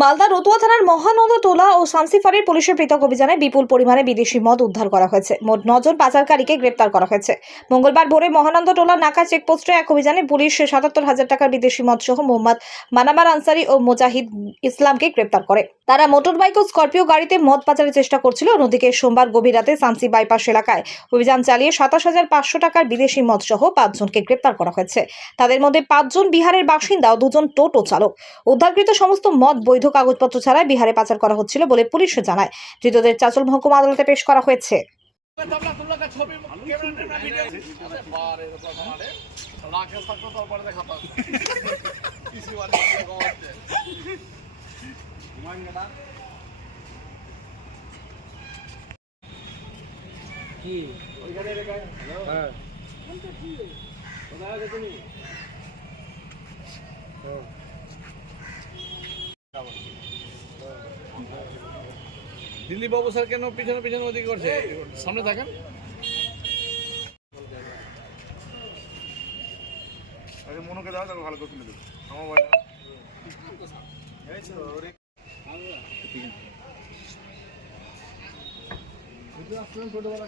মালদা রতুয়া থানার মহানন্দাটোলা ও শামসিফারের পুলিশের পৃথক অভিযানে বিপুল পরিমাণে বিদেশি মদ উদ্ধার করা হয়েছে। মোট 9 জন পাচারকারীকে গ্রেপ্তার করা হয়েছে। মঙ্গলবার ভোরে মহানন্দাটোলা নাকা চেকপোস্টে এক অভিযানে পুলিশ 77,000 টাকার বিদেশি মদ সহ মোহাম্মদ মানামার আনসারি ও মুজাহিদ ইসলামকে গ্রেপ্তার করে। তারা মোটরবাইক ও স্করপিও গাড়িতে মদ পাচারের চেষ্টা করছিল। অন্যদিকে সোমবার গভীর রাতে শামসি বাইপাস এলাকায় অভিযান চালিয়ে 27,500 টাকার বিদেশি মদ সহ 5 জনকে গ্রেপ্তার করা হয়েছে। তাদের মধ্যে 5 জন বিহারের বাসিন্দা ও 2 জন টোটো চালক। উদ্ধারকৃত সমস্ত মদ বৈধ কাগজপত্র ছাড়াই বিহারে পাচার করা হচ্ছিল বলে পুলিশ জানায়। ধৃতদের চাঁচল মহকুমা আদালতে পেশ করা হয়েছে। দিলীপ বাবু স্যার কেন পিছনে পিছনে ওদিকে করছে? সামনে থাকেন। মনোকে দাও, তাকে ভালো করে তুলে দেবো। আমার ভাই ছোটবেলা